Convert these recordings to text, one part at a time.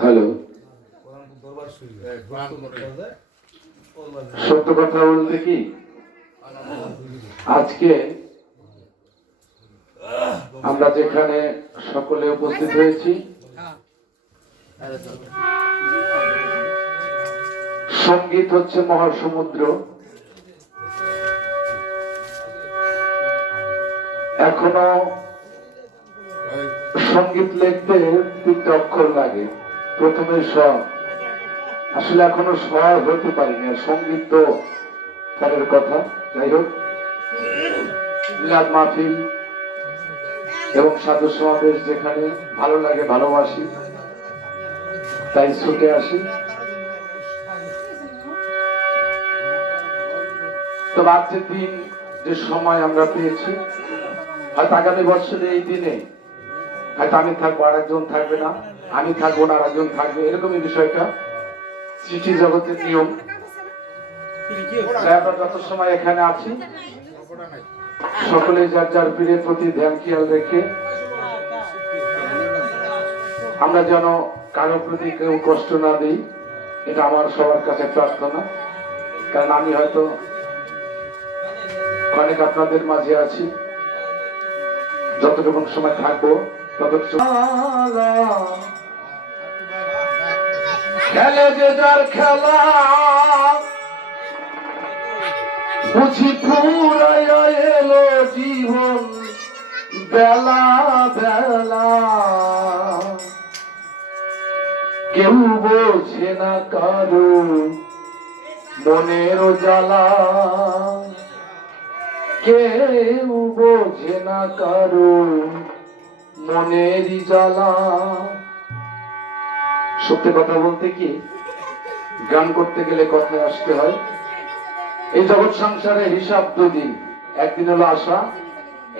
Hello, সত্য কথা বলতে কি আজকে আমরা যেখানে সকলে উপস্থিত হয়েছি সঙ্গীত হচ্ছে মহাসমুদ্র। এখনো সঙ্গীত লিখতে 3টা অক্ষর লাগে, প্রথমে স্বর। আসলে এখনো স্বর হতে পারিনি, সঙ্গীত তো পরের কথা। যাই হোক, মিলাদ মাহফিল এবং সাধু সমাবেশ যেখানে ভালো লাগে, ভালোবাসি, তাই ছুটে আসি। তো আজকের দিন যে সময় আমরা পেয়েছি, হয়তো আগামী বছরে এই দিনে হয়তো আমি থাকবো, আর একজন থাকবে না, আমি থাকবো না, আর একজন থাকবে, এরকমই বিষয়টা সৃষ্টি জগতের নিয়ম। আমরা যত সময় এখানে আছি সকলে যার যার পীরের প্রতি ধ্যান খেয়াল রেখে আমরা যেন কারো প্রতি কেউ কষ্ট না দিই, এটা আমার সবার কাছে প্রার্থনা। কারণ আমি হয়তো অনেক আপনাদের মাঝে আছি, যতটুকু সময় থাকবো ততটুকু খেলে যে যার খেলা বুঝি ফুরাইয়া এলো জীবন বেলা বেলা, কেউ বোঝে না কারো মনের জ্বালা, কেউ বোঝে না কারো মনের জ্বালা। সত্যি কথা বলতে কি, গান করতে গেলে কথায় আসতে হয়। এই জগৎ সংসারে হিসাব 2 দিন, একদিন হলো আসা,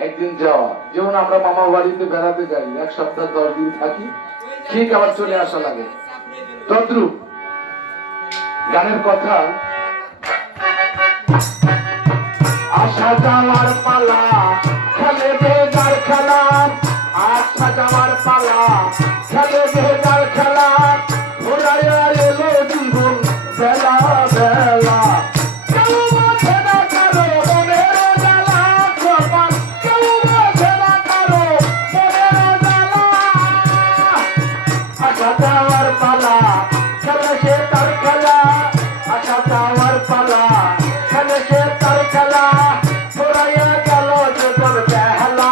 একদিন যাওয়া। যেমন আমরা মামা বাড়িতে বেড়াতে যাই, 1 সপ্তাহ 10 দিন থাকি, ঠিক আবার চলে আসা লাগে। তদ্রুপ গানের কথা, আসা যাওয়ার পালা, খেলে যে যার খেলা, আসা যাওয়ার পালা, খেলে যে যার খেলা, ঘোরাইয়া এলো জীবন বেলা বেলা, কেউ বোঝে না কারো মনের জ্বালা, কেউ বোঝে না কারো মনের জ্বালা। আসা যাওয়ার পালা, খেলে সে তার খেলা, আসা যাওয়ার পালা, খেলে সে তার খেলা, ঘোরাইয়া গেল জীবন বেলা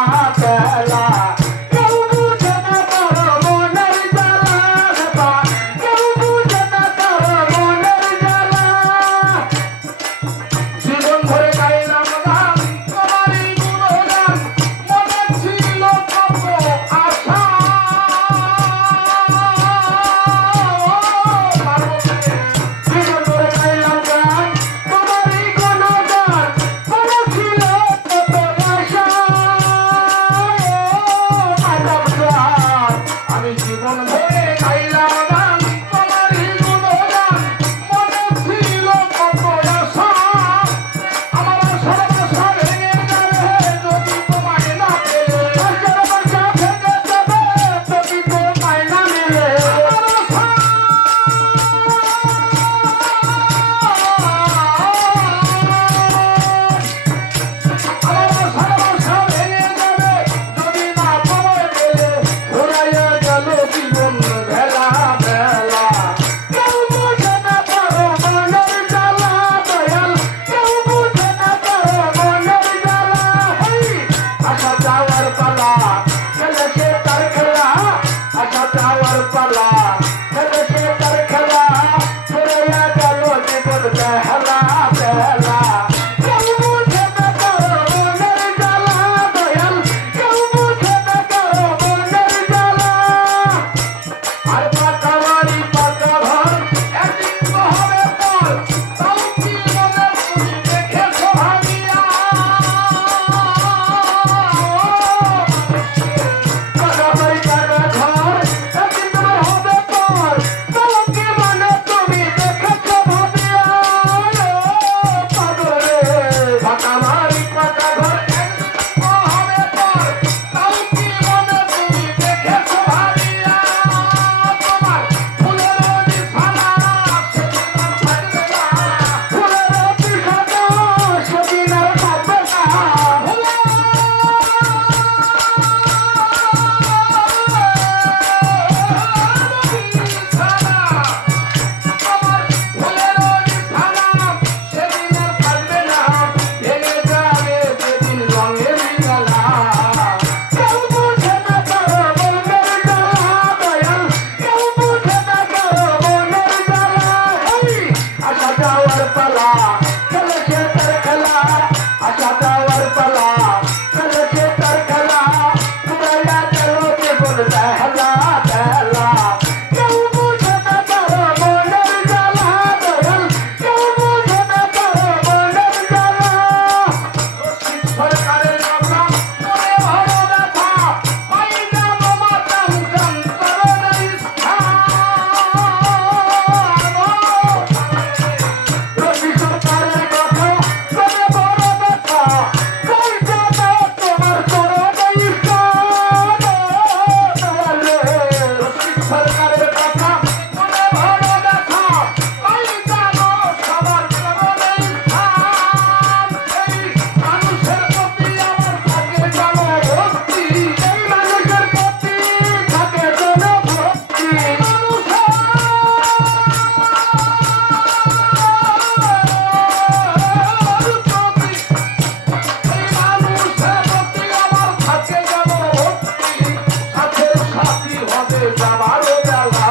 আমারও জ্বালা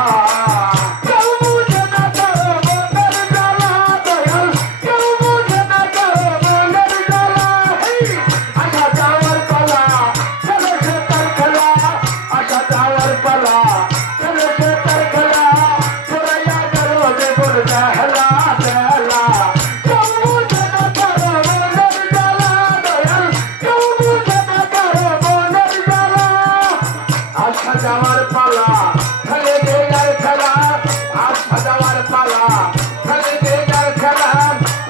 কেউ বুঝে না কারো মনের জ্বালা দয়াল কেউ বুঝে না কারো মনের জ্বালা আসা যাওয়ার পালা চলেছে তার খেলা আসা যাওয়ার পালা চলেছে তার খেলা ছড়াইয়া গেল জীবন বেহলা বেহলা কেউ বুঝে না কারো মনের জ্বালা দয়াল কেউ বুঝে না কারো মনের জ্বালা আসা যাওয়ার পালা খেলে গেলার খেলা আসা যাওয়ার পালা খেলে গেলার খেলা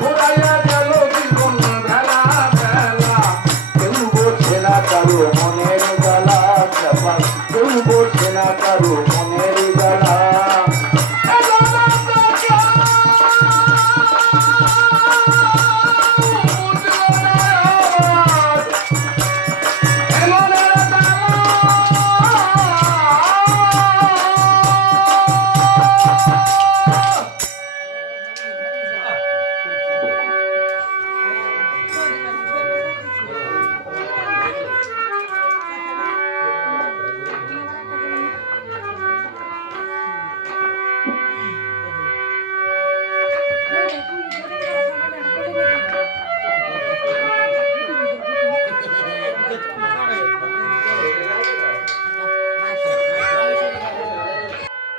ঘুরাইয়া গেল জীবন বেলা বেলা কেউ বোঝে না কারো মনের জ্বালা কেউ বোঝে না কারো মনের জ্বালা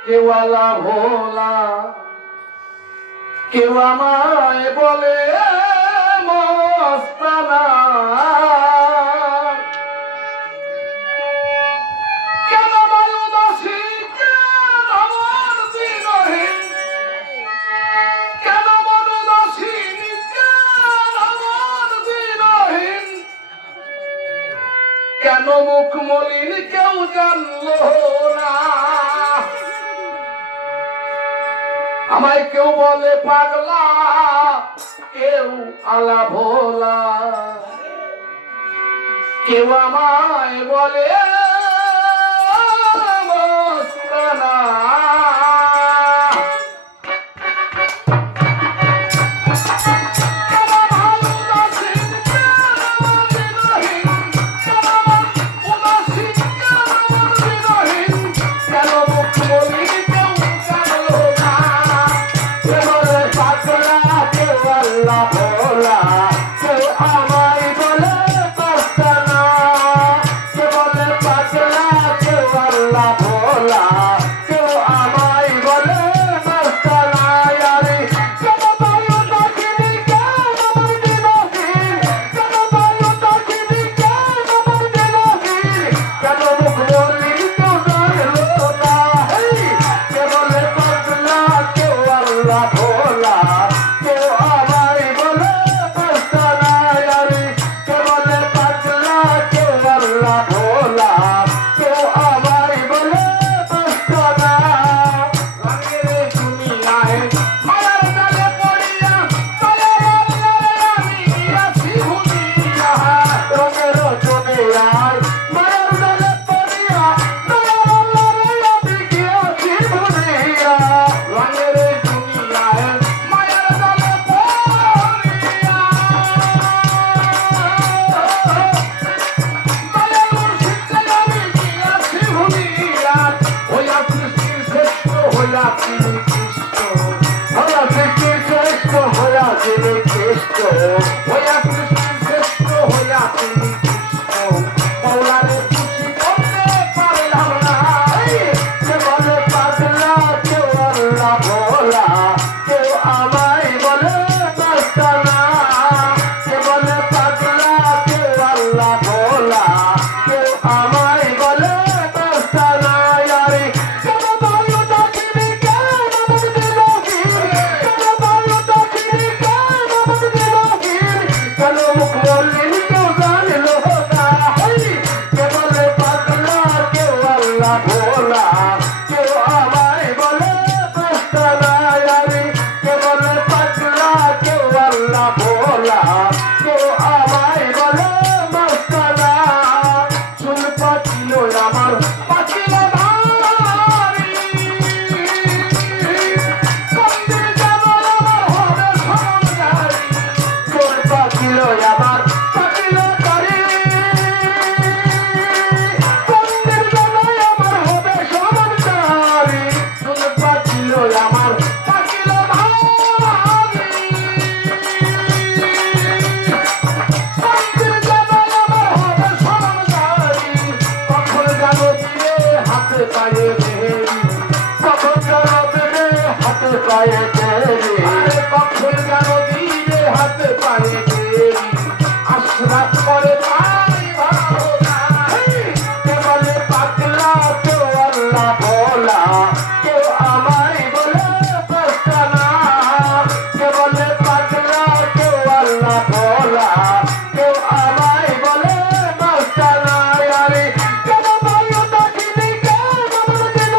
কেউ আলা ভোলা কেউ আমায় বলে মস্তানা কেন বায়ুদাসী কেন মন বিরহীন কেন মনুদাসী কেন মন বিরহীন কেন মুখ মলিন কেউ জানলো না আমায় কেউ বলে পাগলা কেউ আলা ভোলা কেউ আমায় বলে মস্তানা পায়ে